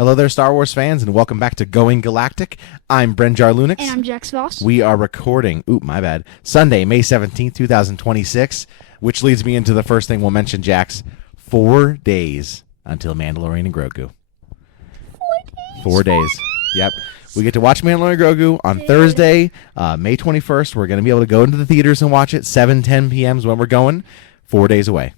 Hello there, Star Wars fans, and welcome back to Going Galactic. I'm Brenjar and I'm Jax Voss. We are recording, Sunday, May 17th, 2026, which leads me into the first thing we'll mention, Jax. 4 days until Mandalorian and Grogu. 4 days. Yep. We get to watch Mandalorian and Grogu on Thursday, May 21st. We're going to be able to go into the theaters and watch it. 7:10 p.m. is when we're going. 4 days away.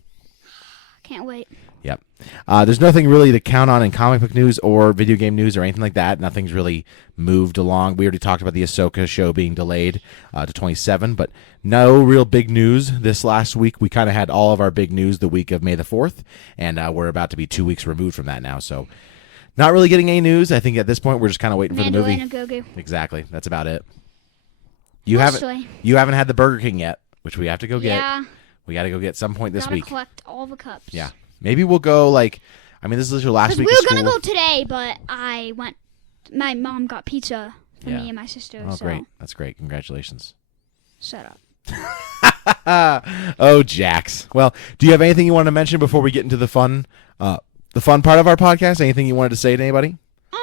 Can't wait. Yep. There's nothing really to count on in comic book news or video game news or anything like that. Nothing's really moved along. We already talked about the Ahsoka show being delayed to 27, but no real big news this last week. We kind of had all of our big news the week of May the 4th, and we're about to be 2 weeks removed from that now. So not really getting any news. I think at this point we're just kind of waiting for the movie. Mandalorian and Grogu. Exactly. That's about it. You haven't had the Burger King yet, which we have to go get. Yeah. We got to go get some point this week. Collect all the cups. Yeah. Maybe we'll go this is your last week of school. We were going to go today, but my mom got pizza for me and my sister. Oh, great. That's great. Congratulations. Shut up. Oh, Jax. Well, do you have anything you want to mention before we get into the fun part of our podcast? Anything you wanted to say to anybody? No,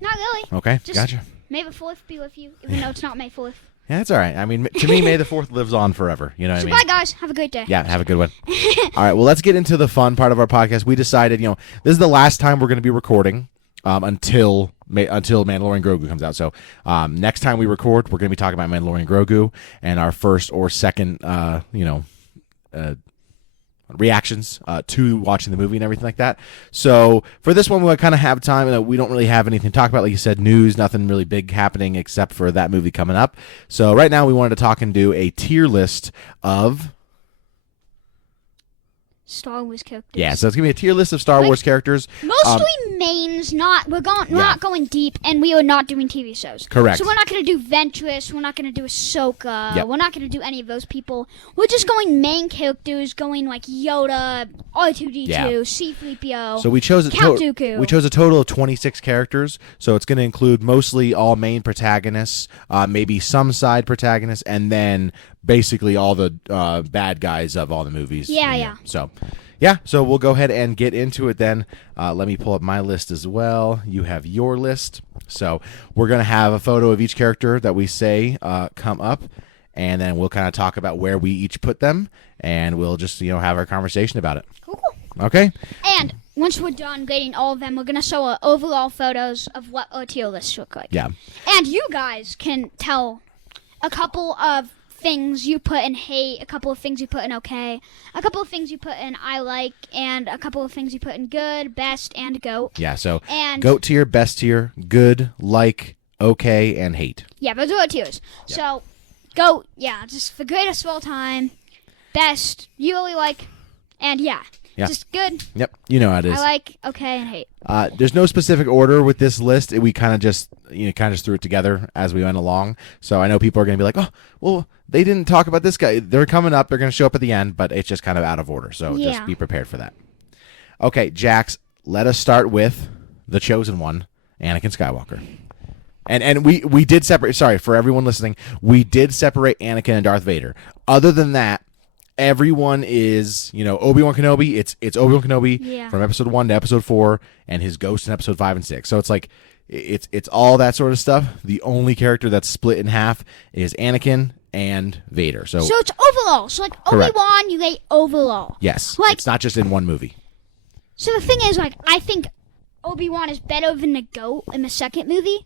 not really. Okay, Just gotcha. May the 4th be with you, even though it's not May 4th. Yeah, that's all right. I mean, to me, May the 4th lives on forever. You know what I mean? Bye, guys. Have a great day. Yeah, have a good one. All right, well, let's get into the fun part of our podcast. We decided, this is the last time we're going to be recording until Mandalorian Grogu comes out. So next time we record, we're going to be talking about Mandalorian Grogu and our first or second, reactions to watching the movie and everything like that. So for this one, we kind of have time. We don't really have anything to talk about. Like you said, news, nothing really big happening except for that movie coming up. So right now we wanted to talk and do a tier list of Star Wars characters. Yeah, so it's going to be a tier list of Star Wars characters. Mostly mains, we're not going deep, and we are not doing TV shows. Correct. So we're not going to do Ventress, we're not going to do Ahsoka, Yep. We're not going to do any of those people. We're just going main characters, going like Yoda, R2-D2, C-3PO, So we chose Count Dooku. We chose a total of 26 characters, so it's going to include mostly all main protagonists, maybe some side protagonists, and then basically all the bad guys of all the movies. Yeah. So we'll go ahead and get into it then. Let me pull up my list as well. You have your list. So we're going to have a photo of each character that we say come up, and then we'll kind of talk about where we each put them, and we'll just, have our conversation about it. Cool. Okay? And once we're done grading all of them, we're going to show overall photos of what our tier lists look like. Yeah. And you guys can tell a couple of things you put in hate, a couple of things you put in okay, a couple of things you put in I like, and a couple of things you put in good, best, and goat. Yeah, so and goat tier, best tier, good, like, okay, and hate. Yeah, those are our tiers. Yep. So, goat, just the greatest of all time. Best, you really like, and just good. Yep, you know how it is. I like, okay, and hate. There's no specific order with this list. We kind of just threw it together as we went along. So I know people are going to be like, oh, well, they didn't talk about this guy. They're coming up. They're going to show up at the end, but it's just kind of out of order. So just be prepared for that. Okay, Jax, let us start with the chosen one, Anakin Skywalker. And we did separate. Sorry, for everyone listening, we did separate Anakin and Darth Vader. Other than that, everyone is, Obi-Wan Kenobi. It's Obi-Wan Kenobi from episode 1 to episode 4, and his ghost in episode 5 and 6. So it's like, it's all that sort of stuff. The only character that's split in half is Anakin and Vader. So it's overall. So like Obi-Wan, you rate overall. Yes. Like, it's not just in one movie. So the thing is, I think Obi-Wan is better than the GOAT in the second movie,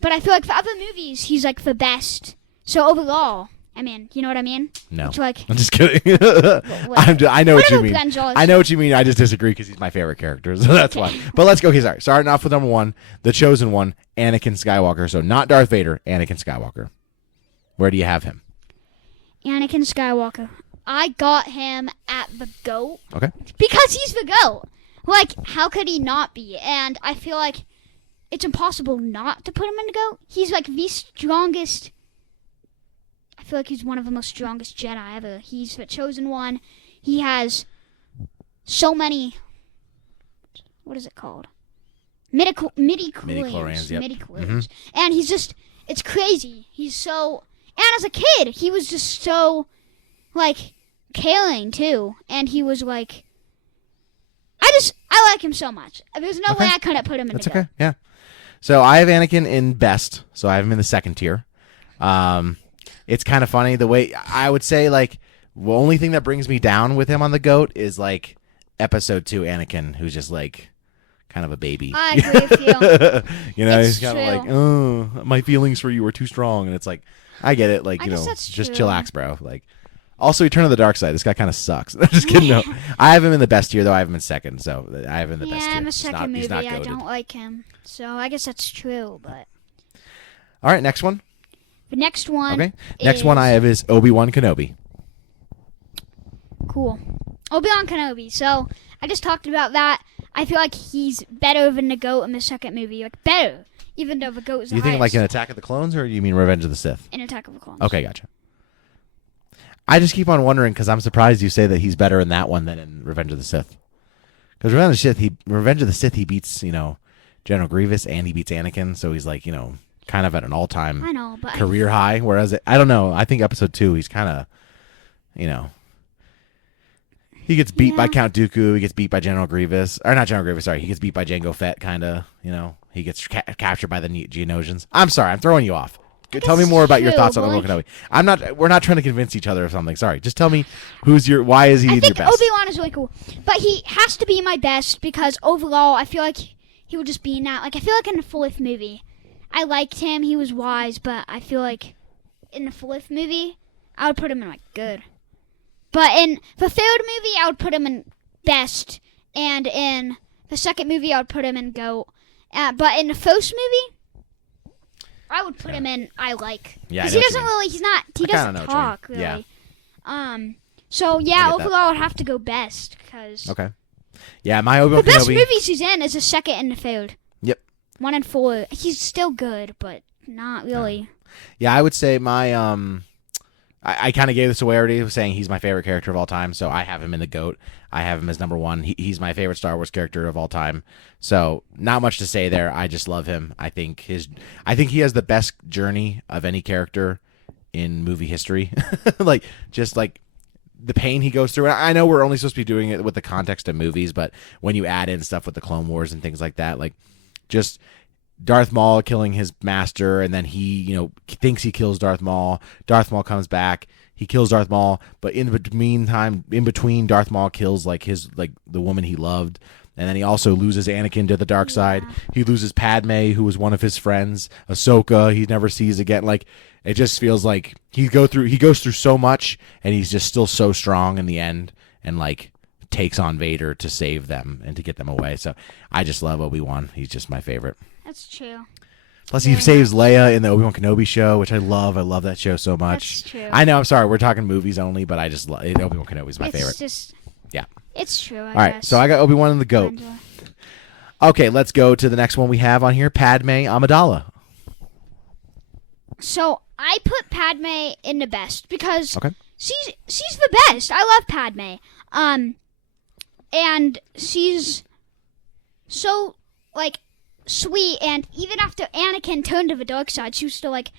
but I feel like for other movies, he's like the best. So overall, I mean, you know what I mean? No. It's like, I'm just kidding. I know what you mean. I know what you mean. I just disagree because he's my favorite character, so that's why. But let's go. Okay, sorry. Starting off with number 1, the chosen one, Anakin Skywalker. So not Darth Vader, Anakin Skywalker. Where do you have him? Anakin Skywalker. I got him at the GOAT. Okay. Because he's the GOAT. Like, how could he not be? And I feel like it's impossible not to put him in the GOAT. He's like the strongest. I feel like he's one of the most strongest Jedi ever. He's the chosen one. He has so many. What is it called? Midi-chlorians. Yep. Midi-chlorians. And he's just. It's crazy. He's so. And as a kid, he was just so, like, caring too. And he was like. I like him so much. There's no way I couldn't put him in That's the GOAT. okay. Yeah. So I have Anakin in best. So I have him in the second tier. It's kind of funny the way I would say like the only thing that brings me down with him on the GOAT is like episode 2 Anakin, who's just like kind of a baby. I agree with you. You know, It's he's kind of true. like, oh, my feelings for you are too strong, and it's like, I get it, like I you guess know, that's just true. chillax, bro. Like, also, he turned to the dark side. This guy kind of sucks. I'm just kidding. No, I have him in the best tier though. I have him in second, so I have him in the best tier. Yeah, I'm a He's second not- movie. he's not I goated. don't like him. So I guess that's true. But All right, next one. the next one. Okay, next one I have is Obi-Wan Kenobi. Cool. Obi-Wan Kenobi. So I just talked about that. I feel like he's better than the GOAT in the second movie. Like better, even though the GOAT is Do you the think like highest an Attack of the Clones, or do you mean Revenge of the Sith? in Attack of the Clones. Okay, gotcha. I just keep on wondering because I'm surprised you say that he's better in that one than in Revenge of the Sith. Because Revenge of the Sith, he beats General Grievous and he beats Anakin, so he's like kind of at an all-time I know, but career high. Whereas I don't know. I think episode 2, he's kind of he gets beat by Count Dooku. He gets beat by General Grievous, or not General Grievous. Sorry, he gets beat by Jango Fett. Kind of he gets captured by the Geonosians. I'm sorry, I'm throwing you off. Tell me more about your thoughts on Obi-Wan Kenobi. We're not trying to convince each other of something. Sorry. Just tell me why is he I your think best? Obi-Wan is really cool. But he has to be my best because overall I feel like he would just be in that. Like I feel like in the fourth movie, I liked him. He was wise, but I feel like in the fourth movie, I would put him in like good. But in the third movie, I would put him in best, and in the second movie, I would put him in GOAT. But in the first movie, I would put him in I like. Yeah, I Because know he what doesn't you mean. really, he I kinda doesn't know what you talk mean. really. Yeah. So I yeah, get that. overall, I would have to go best because Okay. Yeah, my Obi-Wan the best Kenobi. movies he's in is the second and the third. Yep. 1 and 4. He's still good, but not really. Yeah, I would say my I kind of gave this away already, saying he's my favorite character of all time. So I have him in the GOAT. I have him as number 1. He's my favorite Star Wars character of all time. So not much to say there. I just love him. I think he has the best journey of any character in movie history. just like the pain he goes through. And I know we're only supposed to be doing it with the context of movies, but when you add in stuff with the Clone Wars and things like that, like just Darth Maul killing his master, and then he, thinks he kills Darth Maul. Darth Maul comes back. He kills Darth Maul, but in between, Darth Maul kills the woman he loved, and then he also loses Anakin to the dark side. He loses Padme, who was one of his friends. Ahsoka, he never sees again. Like it just feels like he goes through so much, and he's just still so strong in the end, and like takes on Vader to save them and to get them away. So I just love Obi-Wan. He's just my favorite. That's true. Plus, he saves Leia in the Obi-Wan Kenobi show, which I love. I love that show so much. That's true. I know, I'm sorry, we're talking movies only, but I just love Obi-Wan Kenobi is my It's favorite. just. Yeah. It's true. All right, so I got Obi-Wan in the GOAT. Okay, let's go to the next one we have on here, Padme Amidala. So I put Padme in the best because Okay. she's the best. I love Padme. And she's so like sweet, and even after Anakin turned to the dark side, she was still like,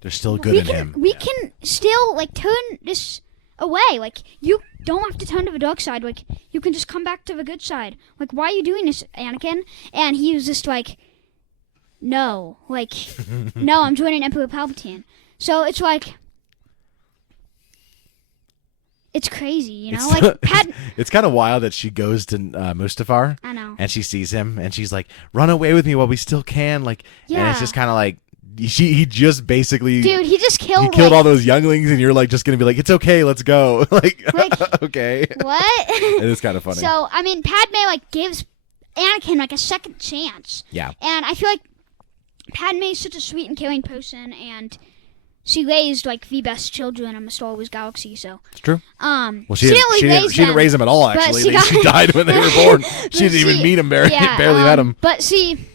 They're still good in him. we can still like turn this away. Like you don't have to turn to the dark side. Like you can just come back to the good side. Like why are you doing this, Anakin? And he was just like, no, like no, I'm joining Emperor Palpatine. So it's like. It's crazy, you know? It's kind of wild that she goes to Mustafar. I know. And she sees him, and she's like, "Run away with me while we still can." Like, and it's just kind of like he just basically, dude, he just killed. He killed all those younglings, and you're like just gonna be like, "It's okay, let's go." like okay. What? It is kind of funny. So I mean, Padme like gives Anakin like a second chance. Yeah. And I feel like Padme is such a sweet and caring person, and she raised like the best children in the Star Wars galaxy. So it's true. Well, she didn't raise them at all. Actually, she died when they were born. She didn't even meet them. Barely met them. But she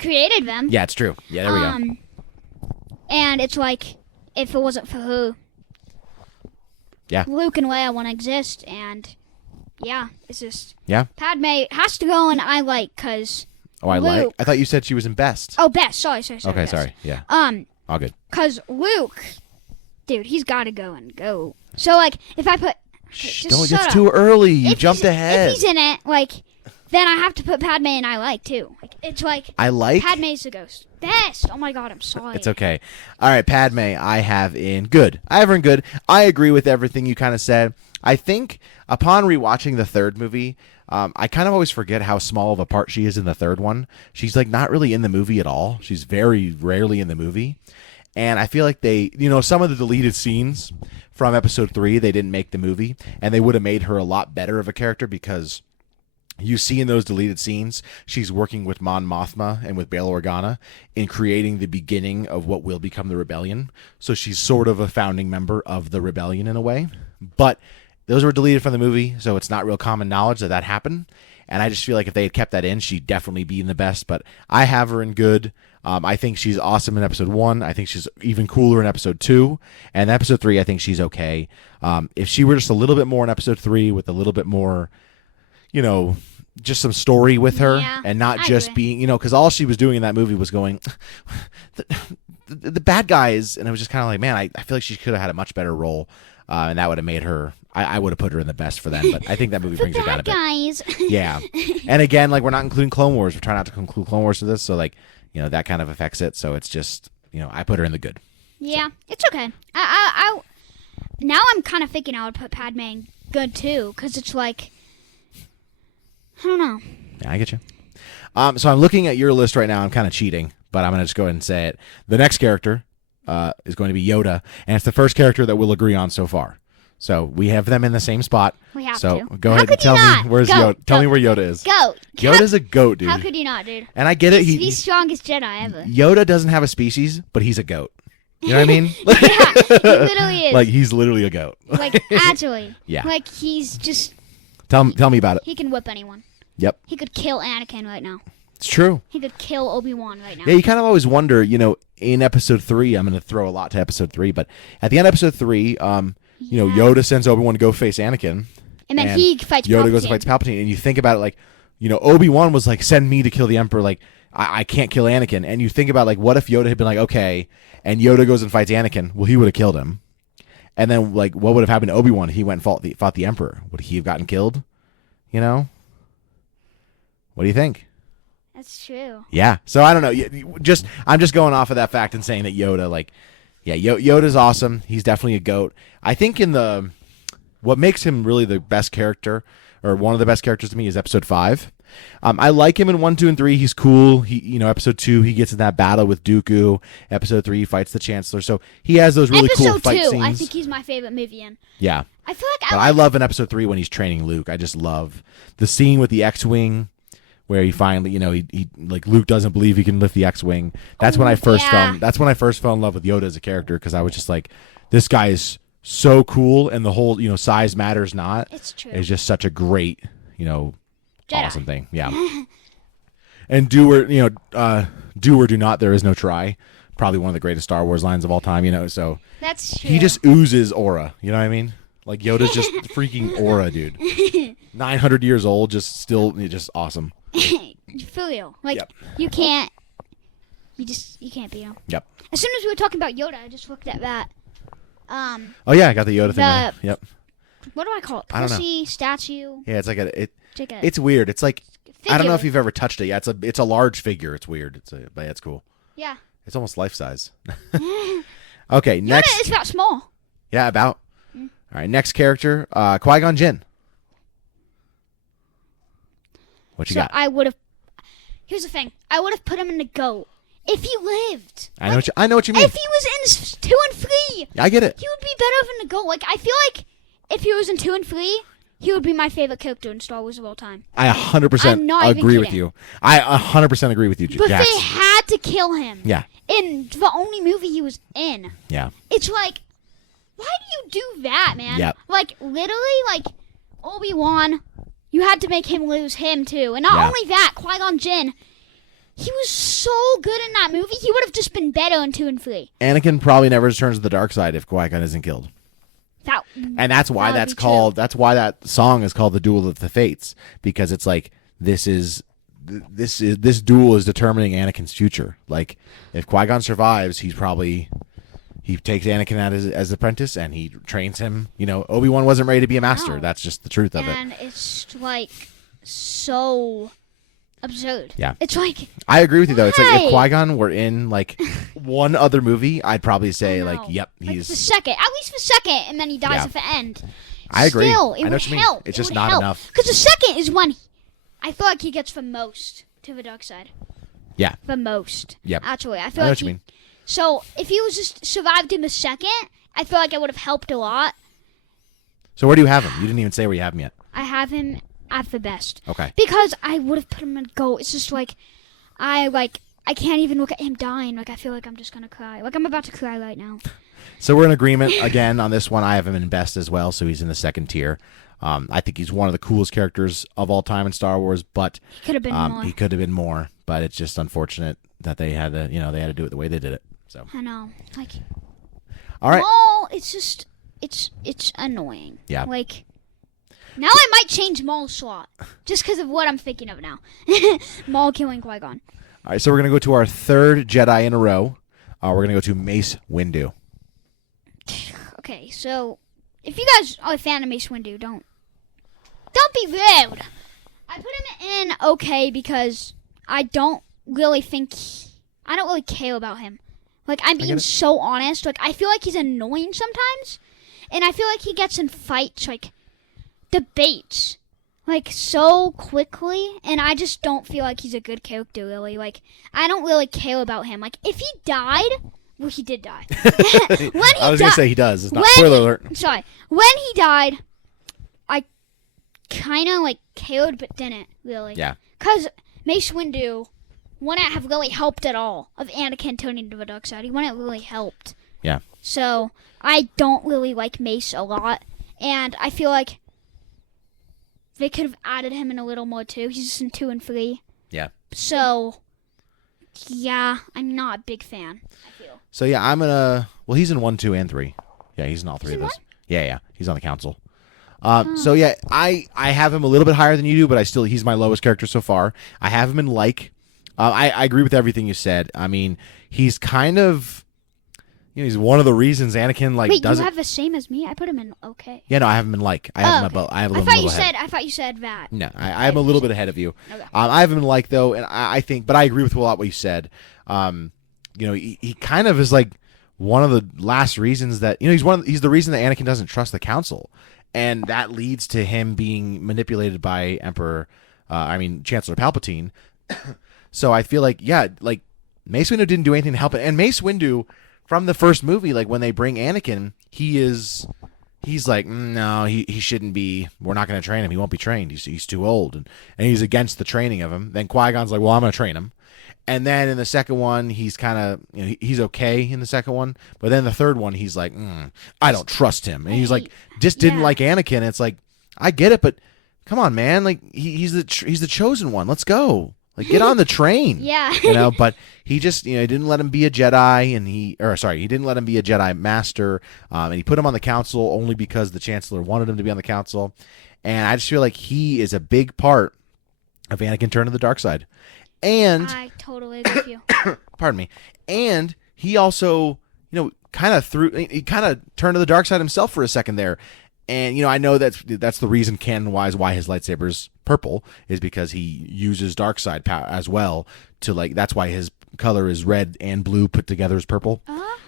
created them. Yeah, it's true. Yeah, there we go. And it's like if it wasn't for her, Luke and Leia wouldn't exist. And it's just Padme has to go, and I like because I thought you said she was in best. Oh, best. Sorry. Okay, best. sorry. Yeah. All good. Because Luke, dude, he's got to go and go. So, like, if I put Just It's shut too up. early. You If jumped ahead. If he's in it, then I have to put Padme and I like too. It's I like. Padme's the ghost. Best. Oh my god, I'm sorry. It's okay. All right, Padme, I have in good. I have her in good. I agree with everything you kind of said. I think upon rewatching the third movie, I kind of always forget how small of a part she is in the third one. She's not really in the movie at all. She's very rarely in the movie. And I feel like they, some of the deleted scenes from episode 3, they didn't make the movie. And they would have made her a lot better of a character because you see in those deleted scenes, she's working with Mon Mothma and with Bail Organa in creating the beginning of what will become the rebellion. So she's sort of a founding member of the rebellion in a way. But those were deleted from the movie, so it's not real common knowledge that happened. And I just feel like if they had kept that in, she'd definitely be in the best. But I have her in good. I think she's awesome in episode 1. I think she's even cooler in episode 2. And episode 3, I think she's okay. If she were just a little bit more in episode 3 with a little bit more, just some story with her and not just being, because all she was doing in that movie was going, the bad guys. And it was just kind of like, man, I feel like she could have had a much better role. And that would have made her, I would have put her in the best for them. But I think that movie brings her down a bit. Guys. Yeah. And again, we're not including Clone Wars. We're trying not to include Clone Wars to this. So, that kind of affects it. So it's just, I put her in the good. Yeah, it's okay. I now I'm kind of thinking I would put Padme in good too, because it's I don't know. Yeah, I get you. So I'm looking at your list right now. I'm kind of cheating, but I'm going to just go ahead and say it. The next character is going to be Yoda, and it's the first character that we'll agree on so far. So we have them in the same spot. We have so to. Go ahead and tell me where's Yoda. Tell me where Yoda is. Go. Yoda's a goat, dude. How could you not, dude? And I get it. He's the strongest Jedi ever. Yoda doesn't have a species, but he's a goat. You know what I mean? Yeah, he literally is. He's literally a goat. Actually. Yeah. He's just... Tell me about it. He can whip anyone. Yep. He could kill Anakin right now. It's true. He could kill Obi-Wan right now. Yeah, you kind of always wonder, in episode 3, I'm going to throw a lot to episode 3, but at the end of episode 3, Yoda sends Obi-Wan to go face Anakin. And then he fights Yoda Palpatine. goes and fights Palpatine, and you think about it Obi-Wan was send me to kill the Emperor, I can't kill Anakin. And you think about, what if Yoda had been okay, and Yoda goes and fights Anakin? Well, he would have killed him. And then, what would have happened to Obi-Wan if he went and fought the Emperor? Would he have gotten killed? What do you think? That's true. Yeah. So I don't know. I'm just going off of that fact and saying that Yoda, Yoda's awesome. He's definitely a goat. I think what makes him really the best character, or one of the best characters to me, is episode 5. I like him in 1, 2, and 3. He's cool. Episode 2, he gets in that battle with Dooku. Episode 3, he fights the Chancellor. So he has those really cool fight Episode 2, scenes. I think he's my favorite movie in. Yeah. I feel like I love in episode 3 when he's training Luke. I just love the scene with the X-Wing where he finally, he Luke doesn't believe he can lift the X-Wing. That's when I first fell in love with Yoda as a character, because I was just this guy is so cool, and the whole, size matters not. It's true. It's just such a great, Jedi. awesome thing. Yeah. And do or do not, there is no try. Probably one of the greatest Star Wars lines of all time, so. That's true. He just oozes aura, you know what I mean? Yoda's just freaking aura, dude. 900 years old, just awesome. Filio. Yep. You can't beat him. Yep. As soon as we were talking about Yoda, I just looked at that. Oh yeah, I got the Yoda thing there. Yep. What do I call it? I don't know. Pussy, statue. Yeah, it's it's weird. It's I don't know if you've ever touched it. Yeah, it's a large figure. It's weird. But it's cool. Yeah. It's almost life size. Okay, next. Yoda is about small. Yeah, about. All right, next character, Qui-Gon Jinn. What you got? Here's the thing. I would have put him in the GOAT if he lived. I know what you mean. If he was in 2 and 3, I get it. he would be better than the GOAT. I feel like if he was in 2 and 3, he would be my favorite character in Star Wars of all time. I 100% agree with you. I 100% agree with you, But Jax. they had to kill him. Yeah. In the only movie he was in. Yeah. It's why do you do that, man? Yep. Literally, Obi-Wan, you had to make him lose him, too. And not only that, Qui-Gon Jinn, he was so good in that movie, he would have just been better in 2 and 3. This probably never returns to the dark side if Qui-Gon isn't killed. And that's why that's called. True. That's why that song is called "The Duel of the Fates," because it's this duel is determining Anakin's future. If Qui-Gon survives, he's probably he takes Anakin out as apprentice, and he trains him. Obi-Wan wasn't ready to be a master. No. That's just the truth of it. And it's like so absurd. Yeah. It's like I agree with you, though. It's like if why? Qui-Gon were in like one other movie, I'd probably say like, yep, Like he's. the second, at least the second, and then he dies Yeah. at the end. I agree. Still, I it know would what you mean. help. It's It just would not help. enough. Because the second is when I feel like he gets the most to the dark side. Yeah. The most. Yep. Actually, I I feel know like what you mean. So if he was just survived in the second, I feel like it would have helped a lot. So where do you have him? You didn't even say where you have him yet. I have him at the best. Okay. Because I would have put him in GOAT. It's just like I can't even look at him dying. Like I feel like I'm just gonna cry. Like I'm about to cry right now. So we're in agreement again on this one. I have him in best as well, so he's in the second tier. I think he's one of the coolest characters of all time in Star Wars, but He could have been more. he could have been more. But it's just unfortunate that they had to, they had to do it the way they did it. So I know. Like all right, Maul, it's just it's annoying. Yeah. Like now I might change Maul's slot just because of what I'm thinking of now. Maul killing Qui-Gon. all right. So we're gonna go to our third Jedi in a row. We're gonna go to Mace Windu. Okay, so if you guys are a fan of Mace Windu, don't be rude. I put him in okay because I don't really care about him. Like I'm get being it. so honest. Like I feel like he's annoying sometimes, and I feel like he gets in fights, like debates, like so quickly, and I just don't feel like he's a good character. Really, like I don't really care about him. Like if he died. Well, he did die. I was gonna say he does. It's not when- spoiler alert. I'm sorry. When he died, I kind of like cared, but didn't really. Yeah. Because Mace Windu wouldn't have really helped at all of Anakin turning to the dark side. He wouldn't really helped. Yeah. So I don't really like Mace a lot, and I feel like they could have added him in a little more too. He's just in 2 and 3. Yeah. So yeah, I'm not a big fan. I feel. So yeah, I'm gonna. Well, he's in 1, 2, and 3. Yeah, he's in all 3 He's of in those. Yeah. He's on the council. So yeah, I have him a little bit higher than you do, but he's my lowest character so far. I have him in like. I agree with everything you said. I mean, he's kind of. He's one of the reasons Anakin Wait, doesn't. you have the same as me? I put him in okay. Yeah, no, I have him in like. I have him above. I have a little ahead. I thought you said that. No, I'm a little bit ahead of you. Okay. I have him in like though, and I think, but I agree with a lot what you said. He kind of is like one of the last reasons that he's the reason that Anakin doesn't trust the council, and that leads to him being manipulated by Chancellor Palpatine. So I feel like Mace Windu didn't do anything to help it, and Mace Windu from the first movie, like when they bring Anakin, he's like, no, he shouldn't be. We're not going to train him. He won't be trained. He's too old, and he's against the training of him. Then Qui-Gon's like, well, I'm going to train him. And then in the second one, he's kind of he's okay in the second one, but then the third one, he's like, I don't trust him, and he's like, just didn't like Anakin. It's like, I get it, but come on, man, like he's the chosen one. Let's go. Like, get on the train. Yeah. But he just, he didn't let him be a Jedi, and he didn't let him be a Jedi master, and he put him on the council only because the Chancellor wanted him to be on the council, and I just feel like he is a big part of Anakin turning to the dark side, and I totally agree with you. pardon me, and he also, kind of turned to the dark side himself for a second there. And I know that's the reason canon-wise why his lightsaber's purple is because he uses dark side power as well to that's why his color is red and blue put together as purple.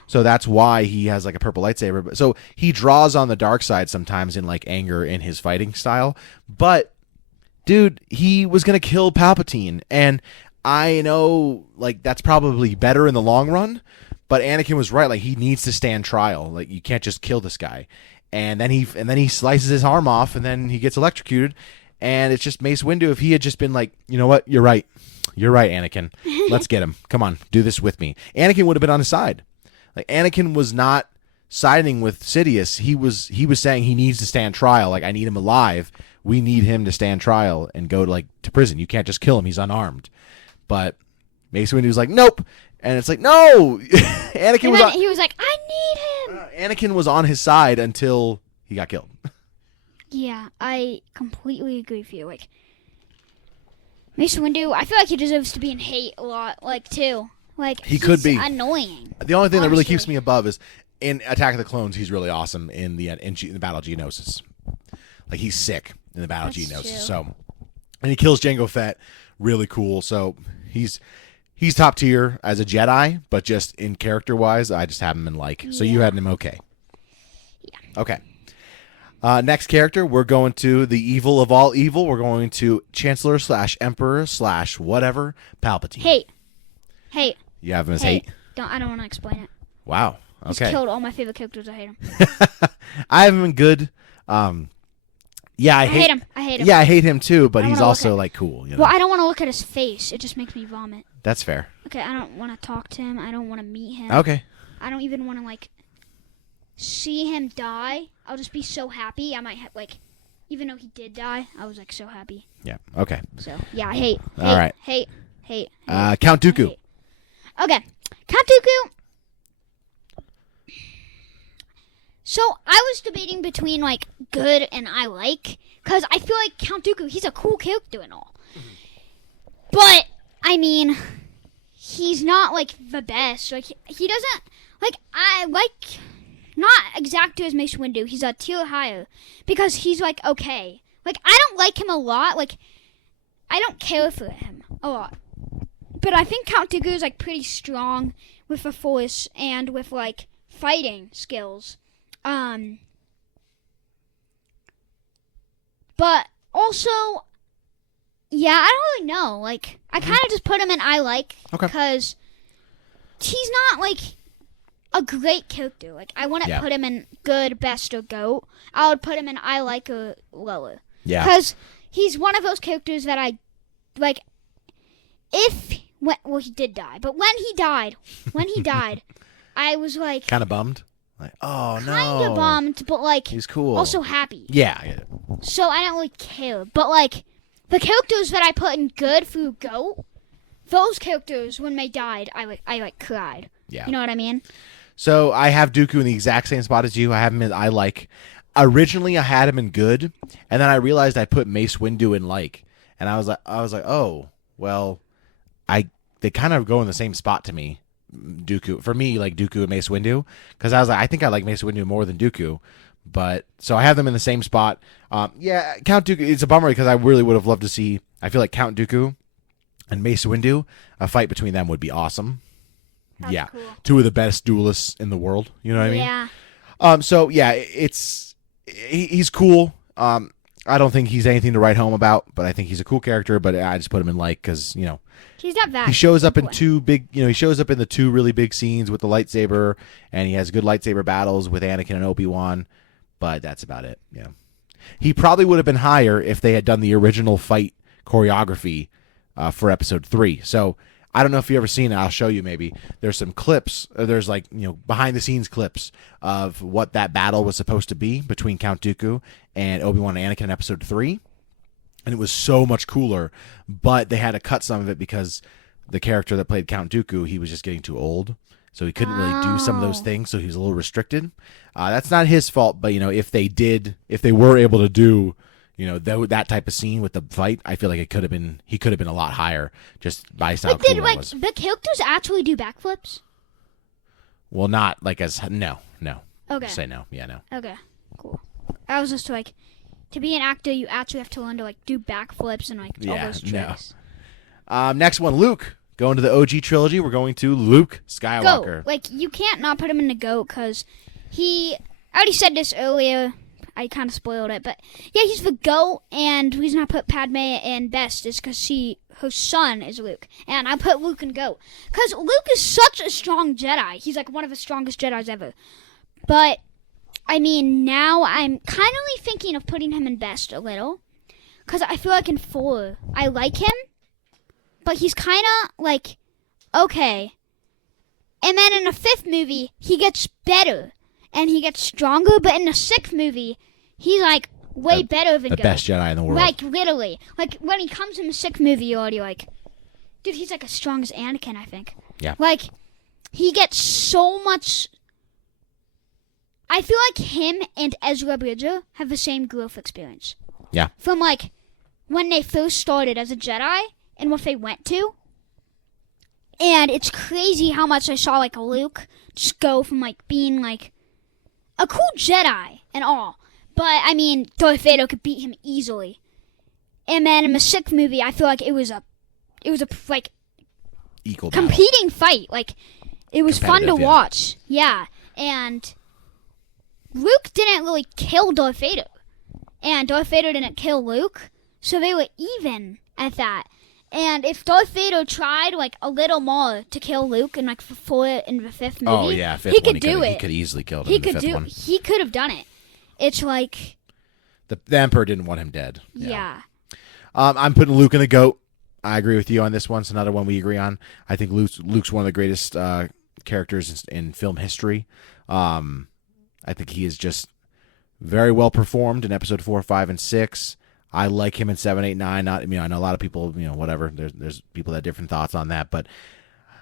So that's why he has like a purple lightsaber. So he draws on the dark side sometimes in like anger in his fighting style. But dude, he was gonna kill Palpatine, and I know that's probably better in the long run. But Anakin was right. Like he needs to stand trial. Like you can't just kill this guy. And then he slices his arm off, and then he gets electrocuted. And it's just Mace Windu. If he had just been like, you know what, you're right, Anakin, let's get him. Come on, do this with me. Anakin would have been on his side. Like Anakin was not siding with Sidious. He was saying he needs to stand trial. Like I need him alive. We need him to stand trial and go to prison. You can't just kill him. He's unarmed. But Mace Windu was like, nope. And it's like, no, Anakin He was like, I need him. Anakin was on his side until he got killed. Yeah, I completely agree with you. Like, Mace Windu, I feel like he deserves to be in hate a lot, too. Like He could be annoying. The only thing that really honestly. keeps me above is in Attack of the Clones, he's really awesome in the Battle of Geonosis. Like, he's sick in the Battle of Geonosis. True. So, and he kills Jango Fett. Really cool. So he's top tier as a Jedi, but just in character wise, I just have him in like. So you had him okay. Yeah. Okay. Next character, we're going to the evil of all evil. We're going to Chancellor / Emperor / whatever, Palpatine. Hate. You have him as hate? I don't want to explain it. Wow. He's Okay. killed all my favorite characters. I hate him. I have him in good. Yeah, I hate him. I hate him. Yeah, I hate him too, but I he's wanna look also at- like cool. You know? Well, I don't want to look at his face. It just makes me vomit. That's fair. Okay, I don't want to talk to him. I don't want to meet him. Okay. I don't even want to like see him die. I'll just be so happy. I might even though he did die, I was like so happy. Yeah. Okay. So yeah, I hate. All right. Hate. Count Dooku. Hate. Okay, Count Dooku. So I was debating between like good and I like, because I feel like Count Dooku, he's a cool character and all. But I mean, he's not like the best. Like he doesn't like I like not exactly as Mace Windu. He's a tier higher because he's like okay. Like I don't like him a lot. Like I don't care for him a lot. But I think Count Dooku is like pretty strong with the Force and with like fighting skills. But also, yeah, I don't really know. Like, I kind of just put him in I like. Okay. Because he's not like a great character. Like, I wouldn't put him in good, best, or GOAT. I would put him in I like or lower. Yeah. Because he's one of those characters that I like. Well, he did die, but when he died, I was like kind of bummed. Like, oh no. Kind of bummed, but like he's cool. also happy. Yeah, I get it. So I don't really care. But like the characters that I put in good through GOAT, those characters when they died, I cried. Yeah. You know what I mean? So I have Dooku in the exact same spot as you. I have him in I like. Originally I had him in good, and then I realized I put Mace Windu in like, and I was like, oh well, they kind of go in the same spot to me. Dooku for me, like Dooku and Mace Windu, because I was like, I think I like Mace Windu more than Dooku, but so I have them in the same spot. Yeah, Count Dooku. It's a bummer because I really would have loved to see. I feel like Count Dooku and Mace Windu, a fight between them would be awesome. That's yeah, cool. Two of the best duelists in the world. You know what I mean? Yeah. So yeah, he's cool. I don't think he's anything to write home about, but I think he's a cool character. But I just put him in like because He's not that. he shows up in important. he shows up in the two really big scenes with the lightsaber, and he has good lightsaber battles with Anakin and Obi-Wan, but that's about it. Yeah. He probably would have been higher if they had done the original fight choreography for episode 3. So I don't know if you've ever seen it. I'll show you maybe. There's some clips. There's like, behind the scenes clips of what that battle was supposed to be between Count Dooku and Obi-Wan and Anakin in episode 3. And it was so much cooler, but they had to cut some of it because the character that played Count Dooku, he was just getting too old. So he couldn't really do some of those things, so he was a little restricted. That's not his fault, but if they were able to do, that type of scene with the fight, I feel like he could have been a lot higher just by how cool it was. The characters actually do backflips? Well, not like no. Okay. Just say no. Yeah, no. Okay, cool. I was just like, to be an actor, you actually have to learn to do backflips and all those tricks. No. Next one, Luke. Going to the OG trilogy, we're going to Luke Skywalker. GOAT. You can't not put him in the GOAT because I already said this earlier. I kind of spoiled it, but yeah, he's the GOAT, and the reason I put Padme in best is because her son is Luke, and I put Luke in GOAT because Luke is such a strong Jedi. He's like one of the strongest Jedis ever. But I mean, now I'm kind of thinking of putting him in best a little, because I feel like in 4 I like him, but he's kind of like okay. And then in the 5th movie, he gets better and he gets stronger. But in the 6th movie, he's like way better than the best Jedi in the world. Like literally, like when he comes in the 6th movie, you're already like, dude, he's like as strong as Anakin, I think. Yeah. Like he gets so much. I feel like him and Ezra Bridger have the same growth experience. Yeah. From like when they first started as a Jedi and what they went to. And it's crazy how much I saw like Luke just go from like being like a cool Jedi and all. But I mean, Darth Vader could beat him easily. And then in the sixth movie, I feel like it was a like Equal battle. competing fight. Like it was fun to Competitive, yeah. watch. Yeah, and Luke didn't really kill Darth Vader, and Darth Vader didn't kill Luke, so they were even at that. And if Darth Vader tried like a little more to kill Luke and like fulfill it in the fifth movie, Oh yeah, fifth he one, could do it. He could easily kill him. He in the could fifth do. one. He could have done it. It's like The Emperor didn't want him dead. yeah. I'm putting Luke in the GOAT. I agree with you on this one. It's another one we agree on. I think Luke's one of the greatest characters in film history. I think he is just very well performed in episode 4, 5, and 6. I like him in 7, 8, 9. Not, I mean, I know a lot of people, whatever. There's people that have different thoughts on that, but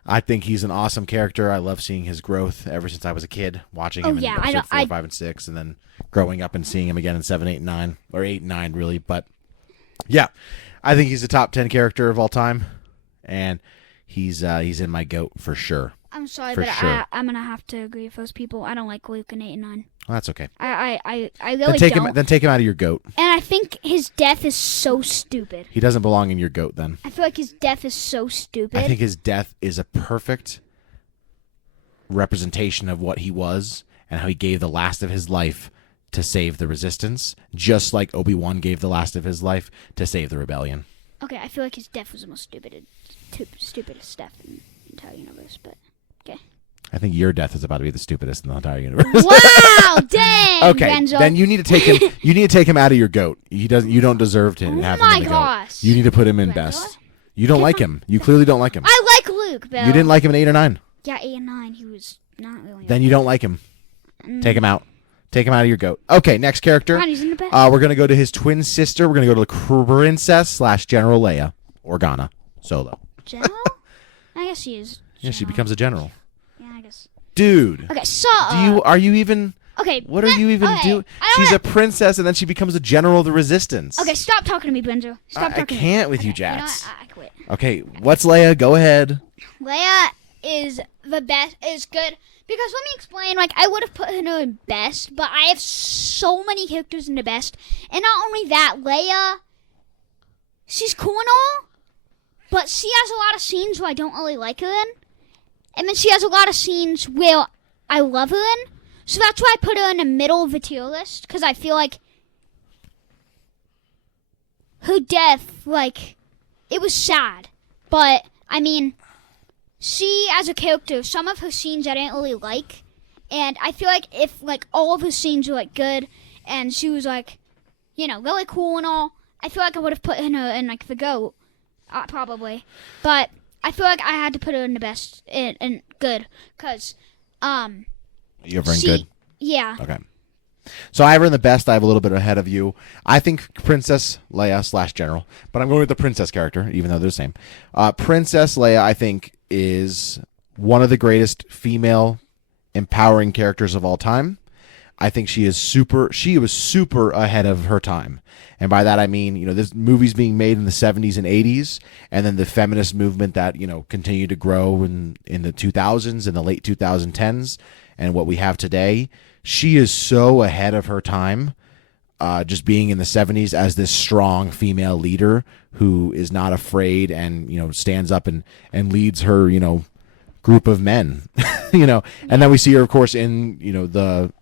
I think he's an awesome character. I love seeing his growth ever since I was a kid, watching him in episode 4, 5, and 6, and then growing up and seeing him again in 7, 8, and 9, or 8 and 9, really. But yeah, I think he's a top 10 character of all time, and he's in my GOAT for sure. I'm sorry, For but sure. I'm gonna have to agree with those people. I don't like Luke in 8 and 9. Well, that's okay. I really Then take don't. him. Then take him out of your GOAT. And I think his death is so stupid. He doesn't belong in your GOAT. Then I feel like his death is so stupid. I think his death is a perfect representation of what he was and how he gave the last of his life to save the Resistance, just like Obi-Wan gave the last of his life to save the Rebellion. Okay, I feel like his death was the most stupidest death in the entire universe. But okay. I think your death is about to be the stupidest in the entire universe. Wow! Dang. Okay, Brenjar. then you need to take him. You need to take him out of your GOAT. He doesn't. You don't deserve to Oh have my him in the gosh. GOAT. You need to put him in Brenjar? best. You don't like him. You clearly don't like him. I like Luke, Bill. You didn't like him in 8 or 9. Yeah, 8 and 9. He was not really. Then you don't like him. Take him out. Take him out of your GOAT. Okay, next character. Come on, he's in the best. We're going to go to his twin sister. We're going to go to Princess / General Leia, Organa, Solo. General? I guess he is. Yeah, she general. becomes a general. Yeah, I guess. Dude. Okay, so. Are you even... Okay. What are you even doing? She's a princess, and then she becomes a general of the Resistance. Okay, stop talking to me, Brenjar. Stop I talking to me. can't with you, Okay, Jax. know what? I quit. Okay, what's Leia? Go ahead. Leia is the best. Is good because let me explain. Like I would have put her in best, but I have so many characters in the best, and not only that, Leia. She's cool and all, but she has a lot of scenes where I don't really like her in, and then she has a lot of scenes where I love her in. So that's why I put her in the middle of the tier list because I feel like her death, like, it was sad, but I mean. She, as a character, some of her scenes I didn't really like, and I feel like if, like, all of her scenes were, like, good, and she was, like, really cool and all, I feel like I would have put her in, like, the GOAT, probably, but I feel like I had to put her in the best, in good, because, You're very good. Yeah. Okay. So I have her in the best. I have a little bit ahead of you. I think Princess Leia / General, but I'm going with the princess character, even though they're the same. Princess Leia, I think, is one of the greatest female empowering characters of all time. I think she was super ahead of her time. And by that I mean, there's movies being made in the 70s and 80s, and then the feminist movement that, continued to grow in the 2000s and the late 2010s, and what we have today. She is so ahead of her time, just being in the 70s as this strong female leader who is not afraid and, stands up and leads her, group of men, and then we see her, of course, in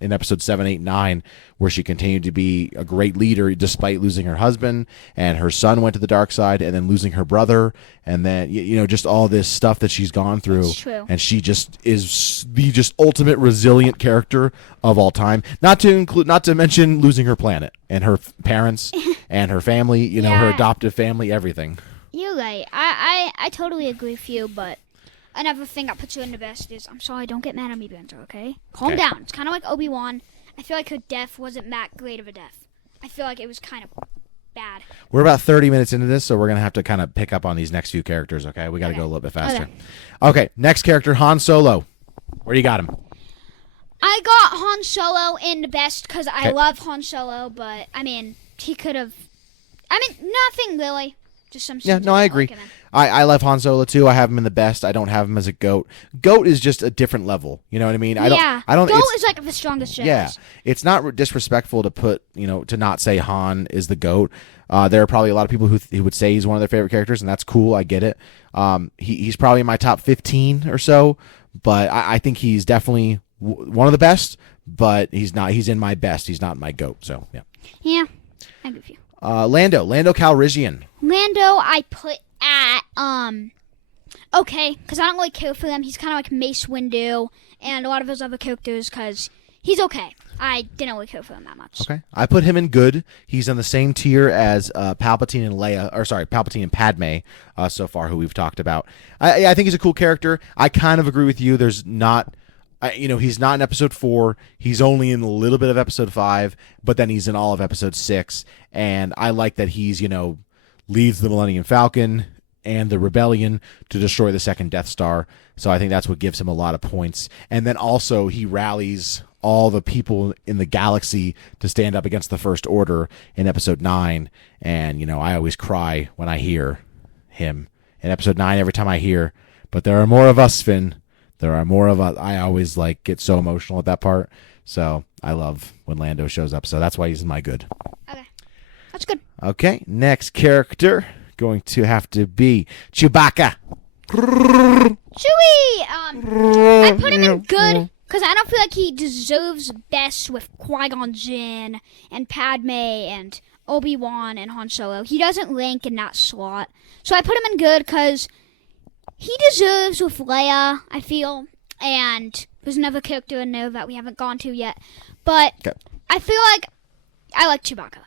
episode 7, 8, 9, where she continued to be a great leader despite losing her husband, and her son went to the dark side, and then losing her brother, and then just all this stuff that she's gone through. That's true. And she just is the ultimate resilient character of all time. Not to mention losing her planet and her parents and her family, her Yeah. adoptive family, everything. You're right. I totally agree with you, but another thing that puts you in the best is, I'm sorry, don't get mad at me, Brenjar, okay? Calm Okay. down. It's kind of like Obi-Wan. I feel like her death wasn't that great of a death. I feel like it was kind of bad. We're about 30 minutes into this, so we're going to have to kind of pick up on these next few characters, okay? We got to Okay. go a little bit faster. Okay. Okay, next character, Han Solo. Where you got him? I got Han Solo in the best because I Okay. love Han Solo, but, he could have... nothing really. Just some. Yeah, no, I agree. I love Han Solo too. I have him in the best. I don't have him as a GOAT. GOAT is just a different level. You know what I mean? I don't. GOAT is like the strongest Jedi. Yeah, it's not disrespectful to put to not say Han is the GOAT. There are probably a lot of people who would say he's one of their favorite characters, and that's cool. I get it. He's probably in my top 15 or so, but I think he's definitely one of the best. But he's not. He's in my best. He's not my GOAT. So yeah. Yeah, I agree with you. Lando Calrissian. Lando, I put at okay, because I don't really care for him. He's kind of like Mace Windu and a lot of his other characters, because he's okay. I didn't really care for him that much. Okay, I put him in good. He's on the same tier as Palpatine and Palpatine and Padme so far, who we've talked about. I think he's a cool character. I kind of agree with you. There's not. He's not in episode 4. He's only in a little bit of episode 5, but then he's in all of episode 6. And I like that he's, leads the Millennium Falcon and the Rebellion to destroy the second Death Star. So I think that's what gives him a lot of points. And then also he rallies all the people in the galaxy to stand up against the First Order in episode 9. And, I always cry when I hear him. In episode 9, every time I hear, "But there are more of us, Finn. There are more of us." I always get so emotional at that part. So I love when Lando shows up. So that's why he's my good. Okay. That's good. Okay. Next character going to have to be Chewbacca. Chewie! I put him in good because I don't feel like he deserves best with Qui-Gon Jinn and Padme and Obi-Wan and Han Solo. He doesn't rank in that slot. So I put him in good because he deserves with Leia, I feel, and there's another character in there that we haven't gone to yet. But I feel like I like Chewbacca.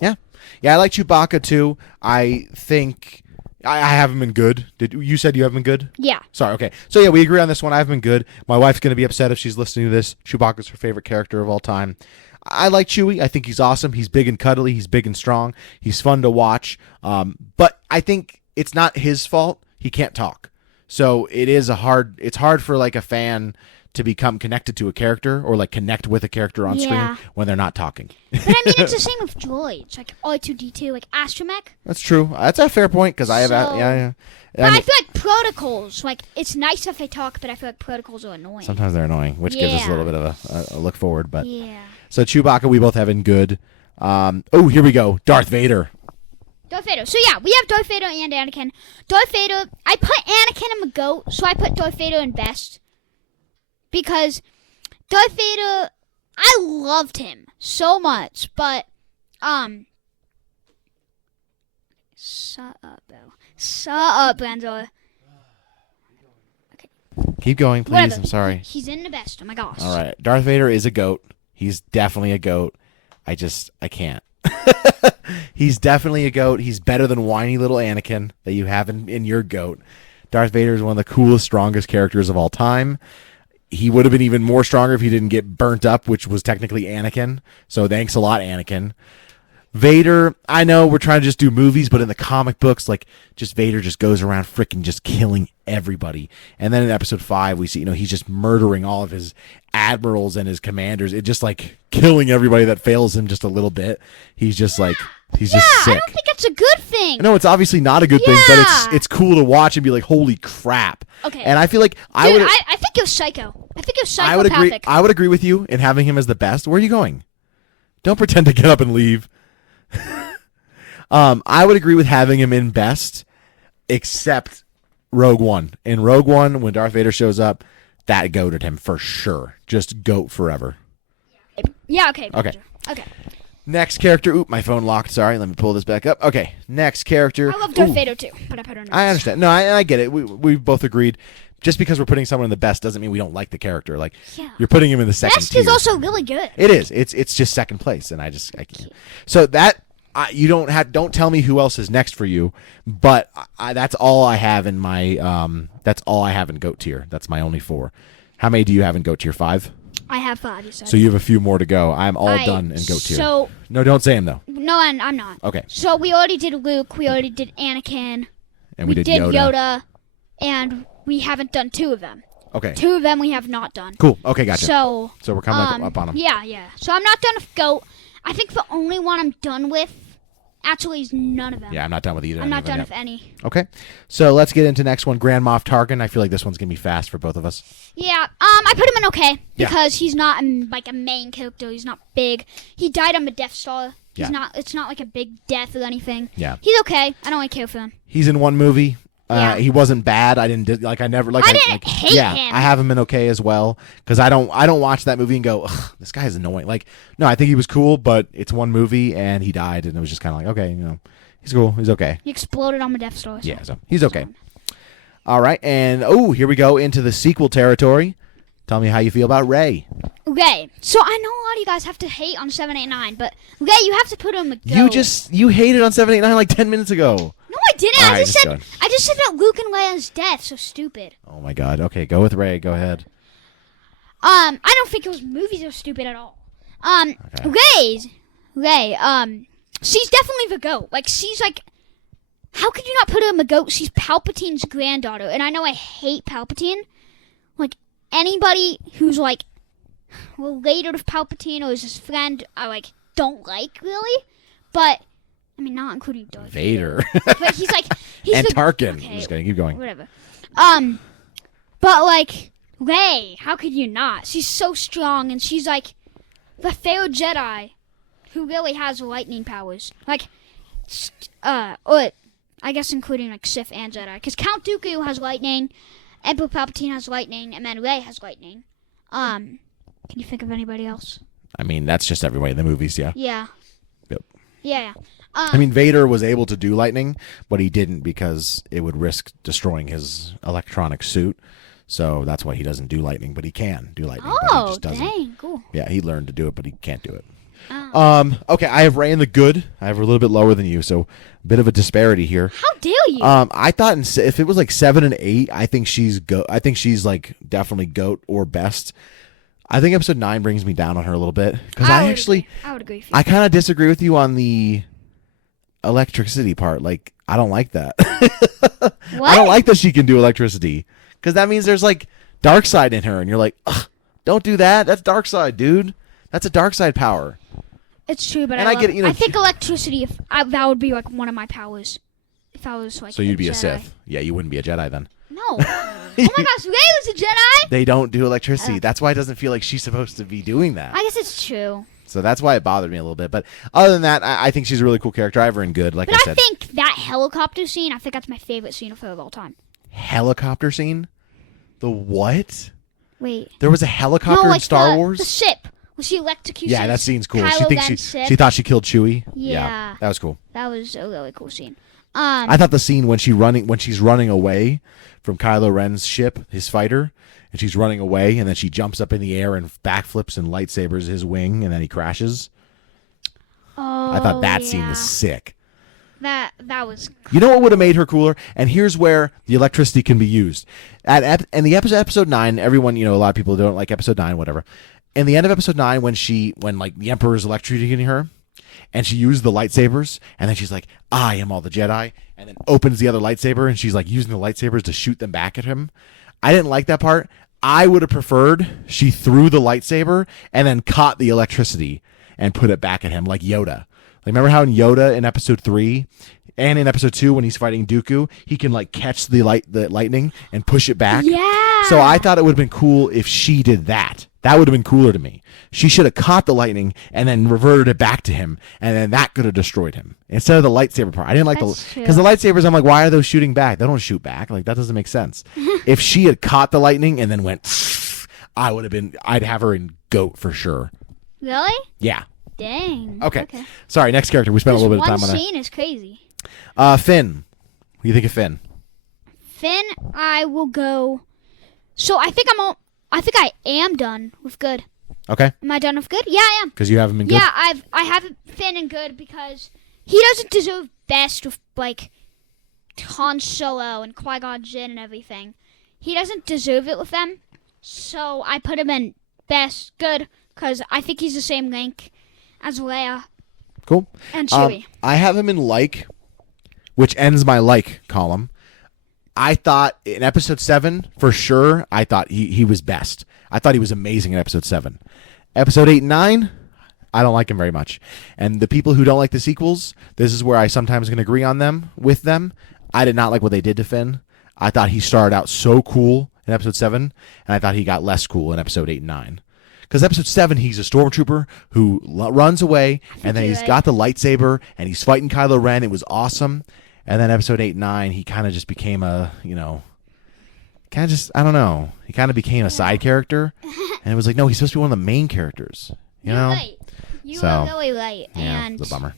Yeah, I like Chewbacca too. I think I have him in good. You said you have him in good? Yeah. Sorry, okay. So yeah, we agree on this one. I have him in good. My wife's going to be upset if she's listening to this. Chewbacca's her favorite character of all time. I like Chewie. I think he's awesome. He's big and cuddly. He's big and strong. He's fun to watch. But I think it's not his fault. He can't talk. So it's hard for a fan to become connected to a character or connect with a character on screen when they're not talking. But I mean, it's the same with droids, like R2-D2, like Astromech. That's true. That's a fair point because I have yeah. But I feel like protocols, it's nice if they talk, but I feel like protocols are annoying. Sometimes they're annoying, which gives us a little bit of a look forward. But yeah. So Chewbacca, we both have in good. Here we go. Darth Vader. So yeah, we have Darth Vader and Anakin. Darth Vader, I put Anakin in the GOAT, so I put Darth Vader in best. Because Darth Vader, I loved him so much, but, shut up, Brenjar. Okay. Keep going, please. Whatever. I'm sorry. He's in the best. Oh my gosh. All right. Darth Vader is a GOAT. He's definitely a GOAT. I can't. He's definitely a GOAT. He's better than whiny little Anakin that you have in your GOAT. Darth Vader is one of the coolest, strongest characters of all time. He would have been even more stronger if he didn't get burnt up, which was technically Anakin. So thanks a lot, Anakin. Vader, I know we're trying to just do movies, but in the comic books, Vader just goes around freaking just killing everybody. And then in episode 5, we see, he's just murdering all of his admirals and his commanders. It just killing everybody that fails him just a little bit. He's just he's just sick. I don't think that's a good thing. No, it's obviously not a good thing, but it's cool to watch and be like, holy crap. Okay. And I feel like I think you're psycho. I think you're psychopathic. I would agree with you in having him as the best. Where are you going? Don't pretend to get up and leave. I would agree with having him in best, except Rogue One. In Rogue One, when Darth Vader shows up, that goated him for sure. Just goat forever. Yeah, okay. Okay. Okay. Next character. Oop, my phone locked. Sorry, let me pull this back up. Okay, next character. I love Darth Vader too, but I put her in I understand. No, I get it. We've both agreed. Just because we're putting someone in the best doesn't mean we don't like the character. You're putting him in the second best tier. is also really good. It is. It's just second place, and I can't. So that you don't tell me who else is next for you, but that's all I have in my that's all I have in GOAT tier. That's my only 4. How many do you have in GOAT tier? 5? I have 5. You said. So you have a few more to go. I'm all done in GOAT tier. So no, don't say him though. No, I'm not. Okay. So we already did Luke. We already did Anakin. And we did Yoda. And we haven't done 2 of them. Okay. 2 of them we have not done. Cool. Okay, gotcha. So we're coming up on them. Yeah. So I'm not done with GOAT. I think the only one I'm done with Actually, he's none of them. Yeah, I'm not done with either. I'm not done yet. with any. Okay, so let's get into next one. Grand Moff Tarkin. I feel like this one's gonna be fast for both of us. Yeah, I put him in okay Yeah. because he's not like a main character. He's not big. He died on the Death Star. He's Yeah. not. It's not like a big death or anything. Yeah, He's okay. I don't really care for him. he's in one movie. Yeah. He wasn't bad. I didn't like. I never like. I didn't hate yeah, him. I have him in okay as well because I don't watch that movie and go, ugh, this guy's annoying. Like, no, I think he was cool, but it's one movie and he died, and it was just kind of like, okay, you know, he's cool. He's okay. He exploded on the Death Star. So. Yeah, so he's okay. All right, and here we go into the sequel territory. Tell me how you feel about Rey. Okay, so I know a lot of you guys have to hate on 789, but okay, you have to put him a go. You hated on 789 like 10 minutes ago. No, I didn't. All I right, just let's said that Luke and Leia's death. So stupid. Oh my God. Okay, go with Rey. Go ahead. I don't think those movies are stupid at all. Rey, she's definitely the GOAT. Like, she's like, how could you not put her in the GOAT? She's Palpatine's granddaughter, and I know I hate Palpatine. Like, anybody who's like related with Palpatine or is his friend, I like don't like really. But I mean, not including Darth Vader. But he's and the, Tarkin. okay, I'm just gonna keep going. Whatever. But like Rey, how could you not? She's so strong, and she's like the fair Jedi who really has lightning powers. Like, or I guess including like Sith and Jedi, because Count Dooku has lightning, Emperor Palpatine has lightning, and then Rey has lightning. Can you think of anybody else? I mean, that's just everybody in the movies, yeah. Yeah. Yep. Yeah. I mean, Vader was able to do lightning, but he didn't because it would risk destroying his electronic suit. So that's why he doesn't do lightning, but he can do lightning. But he Oh, just doesn't. dang, cool. Yeah, he learned to do it, but he can't do it. Oh. Okay, I have Rey in the good. I have her a little bit lower than you, so a bit of a disparity here. How dare you? I thought if it was like 7 and 8, I think she's I think she's like definitely GOAT or best. I think episode 9 brings me down on her a little bit because I would agree with you. I kind of disagree with you on the electricity part. Like, I don't like that. What? I don't like that she can do electricity because that means there's like dark side in her, and you're like, ugh, don't do that. That's dark side, dude. That's a dark side power. It's true, but And I get it, you know, I think electricity. That would be like one of my powers. If I was like. So you'd be a Jedi. Sith. Yeah, you wouldn't be a Jedi then. No. Oh my gosh, Rey was a Jedi. They don't do electricity. That's why it doesn't feel like she's supposed to be doing that. I guess it's true. So that's why it bothered me a little bit. But other than that, I think she's a really cool character. I have her in good, like But I I said. think that helicopter scene. I think that's my favorite scene of her of all time. Helicopter scene? The what? Wait. There was a helicopter in Star the Wars? ship. Was she electrocuted? Yeah, that scene's cool. Kylo She thinks Ren's ship. she thought she killed Chewie. Yeah. That was cool. That was a really cool scene. I thought the scene when she's running away from Kylo Ren's ship, his fighter, and she's running away, and then she jumps up in the air and backflips and lightsabers his wing, and then he crashes. Oh, I thought that scene yeah. was sick. That was. You know what would have made her cooler? And here's where the electricity can be used. In the episode 9, everyone, a lot of people don't like episode 9, whatever. In the end of episode 9, when like the Emperor is electrocuting her, and she used the lightsabers, and then she's like, I am all the Jedi, and then opens the other lightsaber, and she's like using the lightsabers to shoot them back at him. I didn't like that part. I would have preferred she threw the lightsaber and then caught the electricity and put it back at him like Yoda. Like, remember how in Yoda in episode 3 and in episode 2 when he's fighting Dooku, he can like catch the lightning and push it back? Yeah. So I thought it would have been cool if she did that. That would have been cooler to me. She should have caught the lightning and then reverted it back to him, and then that could have destroyed him instead of the lightsaber part. I didn't like because the lightsabers. I'm like, why are those shooting back? They don't shoot back. Like, that doesn't make sense. If she had caught the lightning and then went, I'd have her in GOAT for sure. Really? Yeah. Dang. Okay. Sorry. Next character. We spent a little bit of time on One that. scene is crazy. Finn. What do you think of Finn? Finn, I will go. So I think I am done with good. Okay. Am I done with good? Yeah, I am. Because you have him in good. Yeah, I have Finn in good because he doesn't deserve best with like Han Solo and Qui-Gon Jinn and everything. He doesn't deserve it with them. So I put him in best good because I think he's the same rank as Leia Cool. and Chewie. I have him in like, which ends my like column. I thought in episode 7, for sure, I thought he was best. I thought he was amazing in episode 7. Episode 8 and 9, I don't like him very much. And the people who don't like the sequels, this is where I sometimes can agree on them with them. I did not like what they did to Finn. I thought he started out so cool in episode 7, and I thought he got less cool in episode 8 and 9. Because episode 7, he's a stormtrooper who runs away, and then he's got the lightsaber, and he's fighting Kylo Ren. It was awesome. And then episode 8 and 9, he kind of just became a, kind of just, I don't know. He kind of became a side character. And it was like, no, he's supposed to be one of the main characters. You know? Right. You are really right. Yeah, And it's a bummer.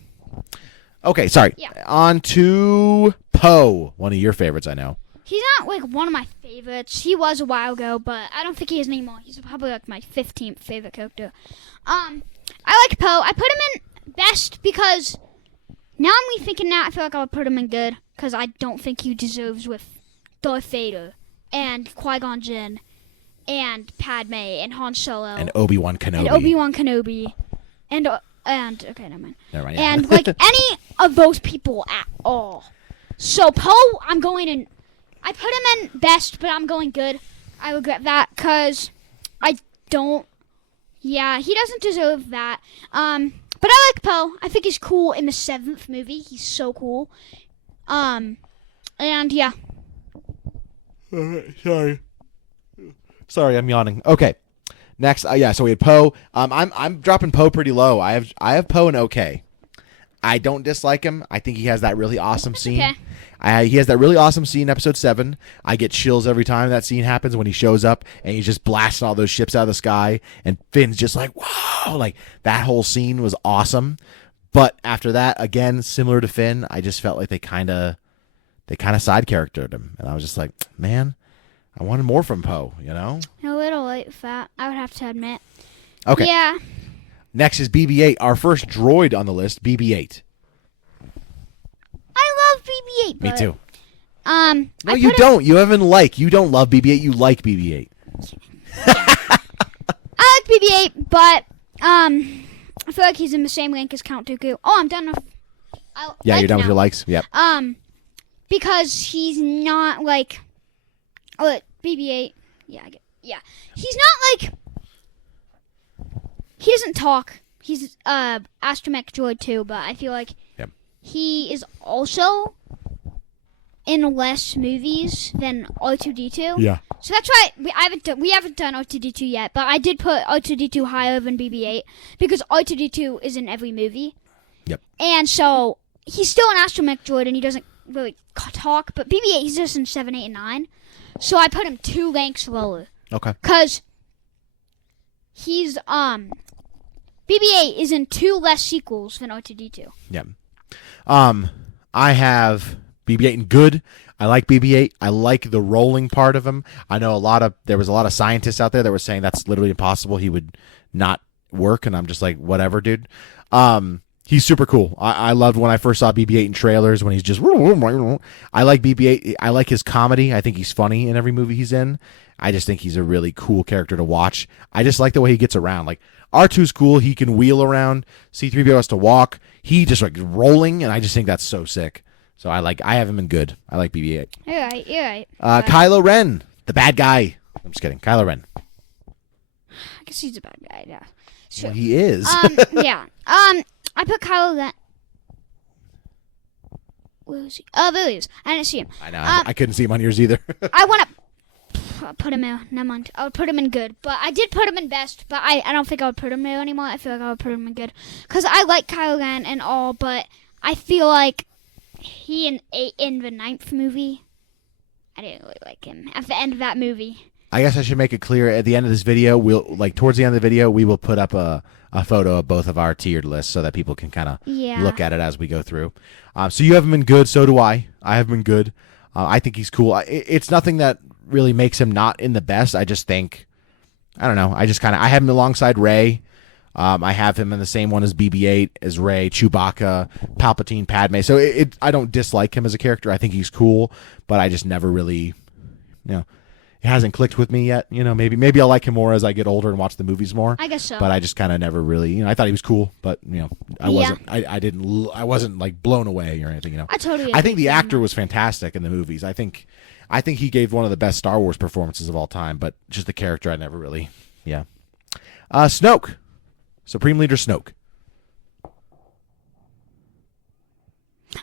Okay, sorry. Yeah. On to Poe, one of your favorites, I know. he's not like one of my favorites. He was a while ago, but I don't think he is anymore. He's probably like my 15th favorite character. I like Poe. I put him in best because now I'm rethinking that. I feel like I would put him in good because I don't think he deserves with Darth Vader and Qui-Gon Jinn and Padme and Han Solo And Obi-Wan Kenobi. and okay, never mind. Never mind, And like any of those people at all. So Poe, I'm going in. I put him in best, but I'm going good. I regret that because I don't. Yeah, he doesn't deserve that. But I like Poe. I think he's cool in the 7th movie. He's so cool. And yeah. Sorry, I'm yawning. Okay. Next, so we had Poe. I'm dropping Poe pretty low. I have Poe in okay. I don't dislike him. I think he has that really awesome scene. Okay. He has that really awesome scene in episode 7. I get chills every time that scene happens when he shows up and he's just blasting all those ships out of the sky and Finn's just like, wow, like that whole scene was awesome. But after that, again, similar to Finn, I just felt like they kind of side charactered him, and I was just like, man, I wanted more from Poe, you know? A little late fat, I would have to admit. Okay. Yeah. Next is BB-8, our first droid on the list, BB-8. I love BB-8. Me too. No, you don't. You don't love BB-8. You like BB-8. I like BB-8, but I feel like he's in the same rank as Count Dooku. Oh, I'm done with. You're done with your likes. Yep. Because he's not like. Oh, BB-8. Yeah. He's not like. He doesn't talk. He's astromech droid too, but I feel like he is also in less movies than R2-D2. Yeah. So that's why we haven't done R2-D2 yet, but I did put R2-D2 higher than BB-8 because R2-D2 is in every movie. Yep. And so he's still an astromech droid and he doesn't really talk, but BB-8 he's just in 7, 8, and 9. So I put him 2 ranks lower. Okay. Cause he's BB-8 is in 2 less sequels than R2-D2. Yep. I have BB-8 in good. I like BB-8. I like the rolling part of him. I know there was a lot of scientists out there that were saying that's literally impossible. He would not work, and I'm just like, whatever, dude. He's super cool. I loved when I first saw BB-8 in trailers when he's just. I like BB-8. I like his comedy. I think he's funny in every movie he's in. I just think he's a really cool character to watch. I just like the way he gets around. Like R2's cool. He can wheel around. C-3PO has to walk. He just like rolling, and I just think that's so sick. So I have him in good. I like BB-8. You're right. Kylo Ren, the bad guy. I'm just kidding. Kylo Ren. I guess he's a bad guy. Yeah. Sure. Well, he is. Yeah. I put Kylo Ren. Where is he? Oh, there he is. I didn't see him. I know. I couldn't see him on yours either. I want to put him in. Never mind. I would put him in good. But I did put him in best. But I don't think I would put him there anymore. I feel like I would put him in good. Because I like Kylo Ren and all. But I feel like he in the 9th movie, I didn't really like him. At the end of that movie. I guess I should make it clear at the end of this video. Towards the end of the video, we will put up a photo of both of our tiered lists so that people can kind of look at it as we go through. So you have him in good. So do I. I have him in good. I think he's cool. It's nothing that really makes him not in the best. I just think, I don't know. I have him alongside Rey. I have him in the same one as BB-8, as Rey, Chewbacca, Palpatine, Padme. So I don't dislike him as a character. I think he's cool, but I just never really, it hasn't clicked with me yet. Maybe I'll like him more as I get older and watch the movies more. I guess so. But I just kind of never really, I thought he was cool, but I wasn't. I wasn't like blown away or anything. I totally. I think the actor was fantastic in the movies. I think he gave one of the best Star Wars performances of all time. But just the character, I never really. Yeah. Snoke, Supreme Leader Snoke.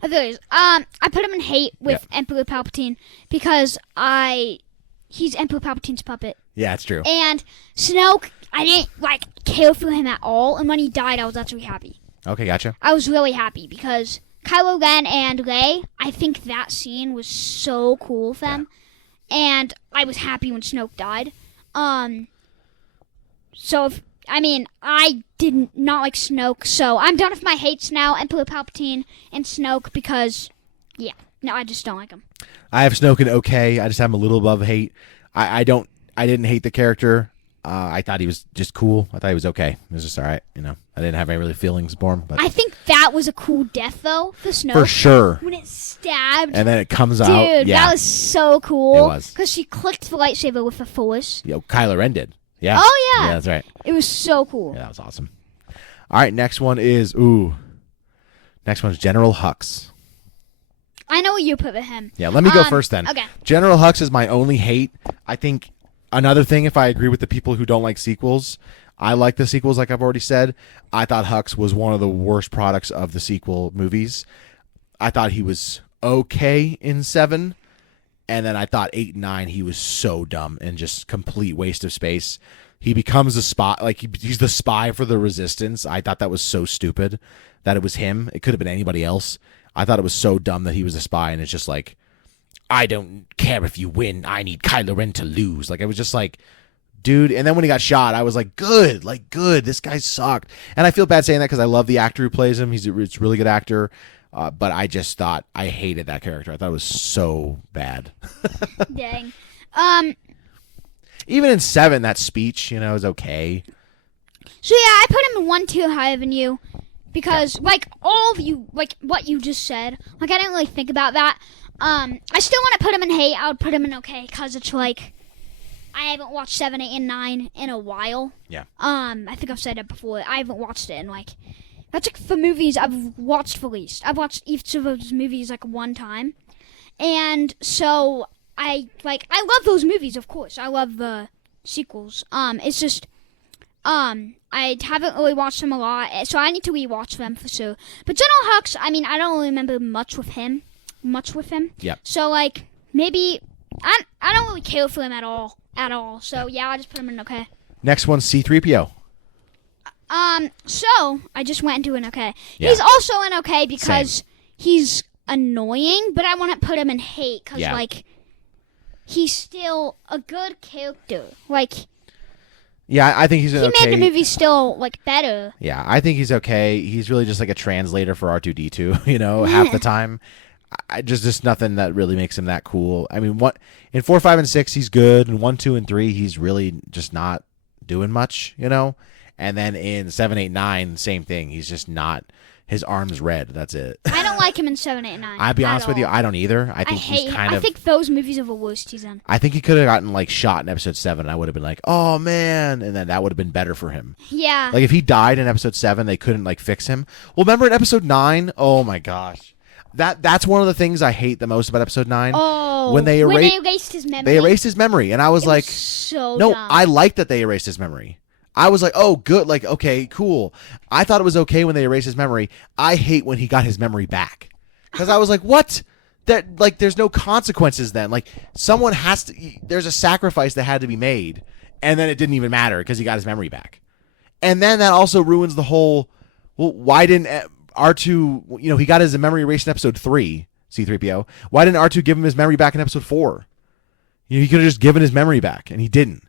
I feel it is. I put him in hate with Emperor Palpatine because he's Emperor Palpatine's puppet. Yeah, it's true. And Snoke, I didn't care for him at all. And when he died, I was actually happy. Okay, gotcha. I was really happy because Kylo Ren and Rey, I think that scene was so cool for them. Yeah. And I was happy when Snoke died. I did not like Snoke, so I'm done with my hates now, Emperor Palpatine and Snoke, because, I just don't like him. I have Snoke in okay. I just have him a little above hate. I didn't hate the character. I thought he was just cool. I thought he was okay. It was just all right. I didn't have any really feelings for him. But I think that was a cool death, though, for Snoke. For sure. When it stabbed. And then it comes out. Dude, that was so cool. It was. Because she clicked the lightsaber with the Force. Kylo Ren did. Yeah. Oh, yeah. Yeah, that's right. It was so cool. Yeah, that was awesome. All right, next one is, next one is General Hux. I know what you put with him. Yeah, let me go first then. Okay. General Hux is my only hate. I think another thing, if I agree with the people who don't like sequels, I like the sequels, like I've already said. I thought Hux was one of the worst products of the sequel movies. I thought he was okay in 7. And then I thought 8 and 9, he was so dumb and just complete waste of space. He becomes a spy, he's the spy for the Resistance. I thought that was so stupid that it was him. It could have been anybody else. I thought it was so dumb that he was a spy, and it's just like, I don't care if you win. I need Kylo Ren to lose. It was just like, dude. And then when he got shot, I was like, good. This guy sucked. And I feel bad saying that because I love the actor who plays him. He's a really good actor. But I just thought I hated that character. I thought it was so bad. Dang. Even in 7, that speech, is okay. So yeah, I put him in 1 tier higher than you because, all of you, what you just said, I didn't really think about that. I still want to put him in hate. I would put him in okay because it's I haven't watched 7, 8, and 9 in a while. Yeah. I think I've said it before. I haven't watched it in that's for movies I've watched for least. I've watched each of those movies 1 time. And so I love those movies, of course. I love the sequels. It's just I haven't really watched them a lot, so I need to rewatch them for sure. But General Hux, I don't really remember much with him. Yep. So maybe I don't really care for him at all. So yeah, I just put him in okay. Next one's C-3PO. So I just went into an okay. Yeah. He's also an okay because Same. he's annoying, but I want to put him in hate because he's still a good character. Yeah, I think he's okay. He made the movie still better. Yeah, I think he's okay. He's really just a translator for R2-D2. Half the time. Just nothing that really makes him that cool. In 4, 5, and 6 he's good. In 1, 2, and 3 he's really just not doing much. And then in 7, 8, 9, same thing. He's just not. His arm's red. That's it. I don't like him in 7, 8, 9. I'll be honest with you. I don't either. I think he's kind of. I think those movies are the worst he's in. I think he could have gotten shot in episode 7. And I would have been like, oh man, and then that would have been better for him. Yeah. If he died in episode 7, they couldn't fix him. Well, remember in episode 9? Oh my gosh. That's one of the things I hate the most about episode 9. Oh, when they erased his memory. They erased his memory, and I was like, so no, dumb. I like that they erased his memory. I was like, oh, good, okay, cool. I thought it was okay when they erased his memory. I hate when he got his memory back because I was like, what? That there's no consequences then. Someone has to. There's a sacrifice that had to be made, and then it didn't even matter because he got his memory back, and then that also ruins the whole. Well, why didn't R2, he got his memory erased in episode 3, C-3PO. Why didn't R2 give him his memory back in episode 4? He could have just given his memory back, and he didn't.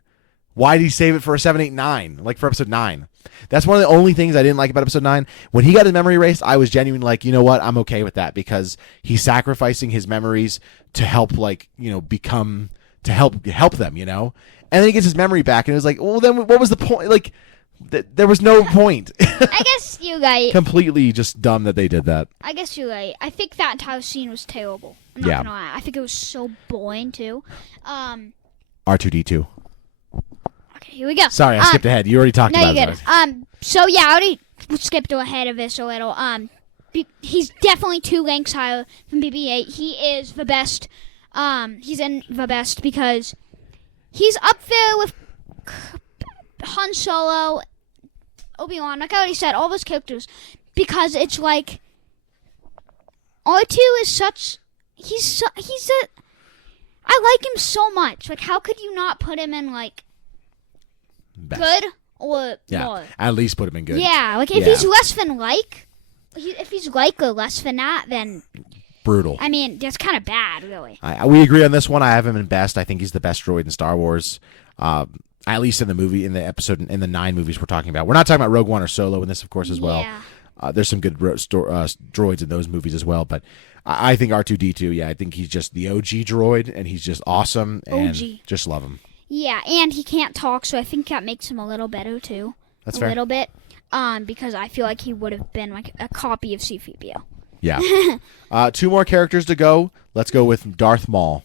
Why did he save it for 7, 8, 9? For episode 9. That's one of the only things I didn't like about episode 9. When he got his memory erased, I was genuinely you know what? I'm okay with that because he's sacrificing his memories to help, become, to help them, And then he gets his memory back, and it was well, then what was the point? There was no point. I guess you're right. Completely just dumb that they did that. I guess you're right. I think that entire scene was terrible. I'm not gonna lie. I think it was so boring too. R2-D2. Okay, here we go. Sorry, I skipped ahead. You already talked about it. So yeah, I already skipped ahead of this a little. He's definitely 2 ranks higher than BB-8. He is the best. He's in the best because he's up there with Han Solo, Obi-Wan, like I already said, all those characters, because it's R2 is such. I like him so much. Like, how could you not put him in, like, Best. good or more? At least put him in good. Yeah, like, if he's less than like, if he's like or less than that, then Brutal. I mean, that's kind of bad, really. We agree on this one. I have him in best. I think he's the best droid in Star Wars. At least in the movie, in the episode, in the 9 movies we're talking about. We're not talking about Rogue One or Solo in this, of course, as well. Yeah. There's some good droids in those movies as well. But I think R2-D2, I think he's just the OG droid, and he's just awesome. And OG. Just love him. Yeah, and he can't talk, so I think that makes him a little better, too. That's fair. A little bit. Because I feel like he would have been, like, a copy of C-3PO. Yeah. 2 more characters to go. Let's go with Darth Maul.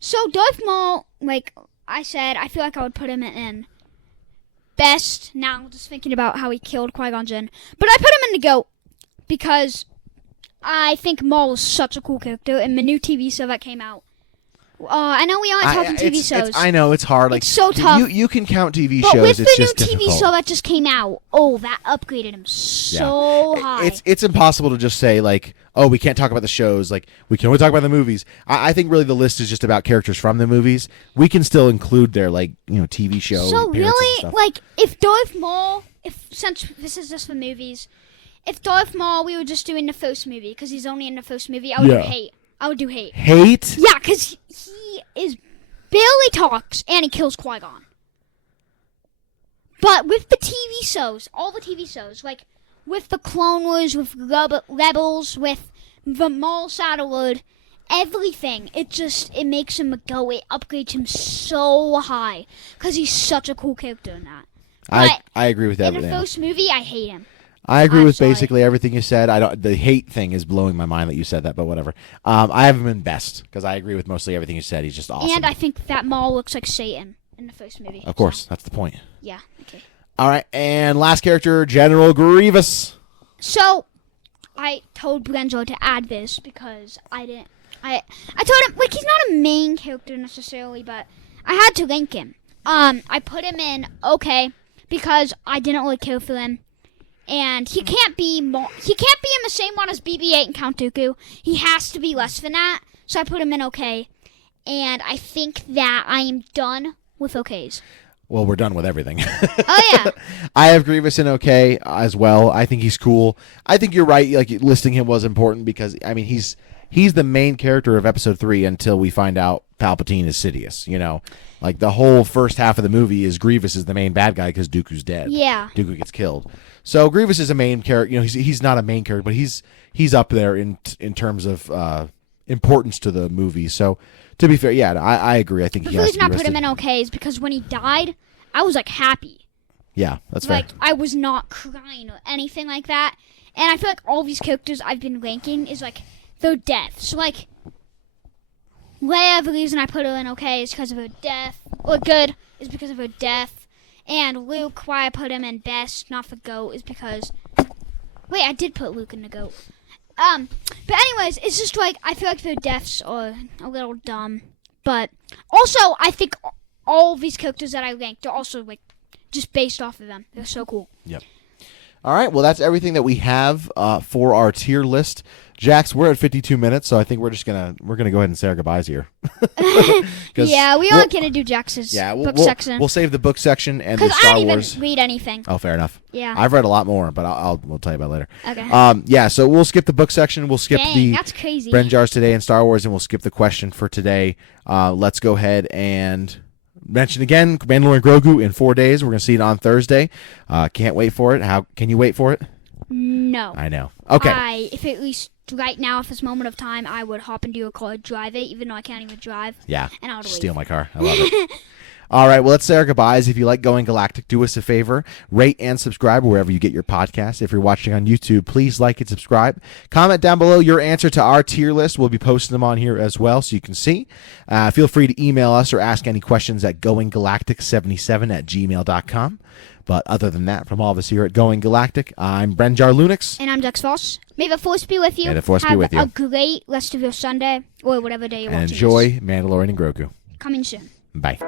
So Darth Maul, like I said, I feel like I would put him in best. Now I'm just thinking about how he killed Qui-Gon Jinn. But I put him in the GOAT because I think Maul is such a cool character. And the new TV show that came out. I know we aren't talking TV shows. I know, it's hard. Like, it's so tough. You can count TV but shows. with It's the just new difficult. TV show that just came out, that upgraded him so high. It's impossible to just say, like, oh, we can't talk about the shows. Like, we can only talk about the movies. I think really the list is just about characters from the movies. We can still include their, like, TV show. So appearances and really, stuff. like, if Darth Maul, since this is just for movies, if Darth Maul, we were just doing the first movie because he's only in the first movie, I would do hate. I would do hate. Hate? Yeah, because he barely talks and he kills Qui-Gon. But with the TV shows, all the TV shows, like with the Clone Wars, with Rebels, with the Maul Saddlelord, everything, it makes him go. It upgrades him so high because he's such a cool character in that. I agree with everything. In the first movie, I hate him. I agree with sorry. basically everything you said. The hate thing is blowing my mind that you said that, but whatever. I have him in best because I agree with mostly everything you said. He's just awesome. And I think that Maul looks like Satan in the first movie. Of course, that's the point. Yeah. Okay. All right, and last character, General Grievous. So, I told Brenjar to add this because I didn't. I told him, like, he's not a main character necessarily, but I had to link him. I put him in okay because I didn't really care for him. And he can't be in the same one as BB-8 and Count Dooku. He has to be less than that. So I put him in okay. And I think that I am done with okays. Well, we're done with everything. Oh, yeah. I have Grievous in okay as well. I think he's cool. I think you're right. Like, listing him was important because, I mean, he's the main character of Episode 3 until we find out Palpatine is Sidious, Like, the whole first half of the movie is Grievous is the main bad guy because Dooku's dead. Yeah. Dooku gets killed. So Grievous is a main character. He's not a main character, but he's up there in terms of importance to the movie. So to be fair, yeah, I agree. I think The he has to reason be I put rested. him in okay is because when he died, I was like happy. Yeah, that's fair. Like I was not crying or anything like that. And I feel like all these characters I've been ranking is like their death. So like whatever reason I put her in okay is because of her death, or good is because of her death. And Luke, why I put him in best, not for GOAT, is because... Wait, I did put Luke in the GOAT. But anyways, it's just like, I feel like their deaths are a little dumb. But also, I think all of these characters that I ranked are also, like, just based off of them. They're so cool. Yep. All right, well, that's everything that we have for our tier list. Jax, we're at 52 minutes, so I think we're gonna go ahead and say our goodbyes here. Yeah, we aren't gonna do Jax's book section. We'll save the book section and the because Star I don't Wars. even read anything. Oh, fair enough. Yeah. I've read a lot more, but we'll tell you about it later. Okay. Yeah, so we'll skip the book section. We'll skip Dang, that's crazy. Brenjars today and Star Wars, and we'll skip the question for today. Let's go ahead and mention again, Mandalorian and Grogu in 4 days. We're gonna see it on Thursday. Can't wait for it. How can you wait for it? No. I know. Okay. If at least right now, at this moment of time, I would hop into a car, drive it, even though I can't even drive. Yeah. And I would Steal leave. my car. I love it. All right, well, let's say our goodbyes. If you like Going Galactic, do us a favor. Rate and subscribe wherever you get your podcasts. If you're watching on YouTube, please like and subscribe. Comment down below your answer to our tier list. We'll be posting them on here as well so you can see. Feel free to email us or ask any questions at goinggalactic77@gmail.com. But other than that, from all of us here at Going Galactic, I'm Brenjar Lunix. And I'm Jax Voss. May the Force be with you. May the Force be with you. Have a great rest of your Sunday, or whatever day you're And watching enjoy this. Mandalorian and Grogu. Coming soon. Bye.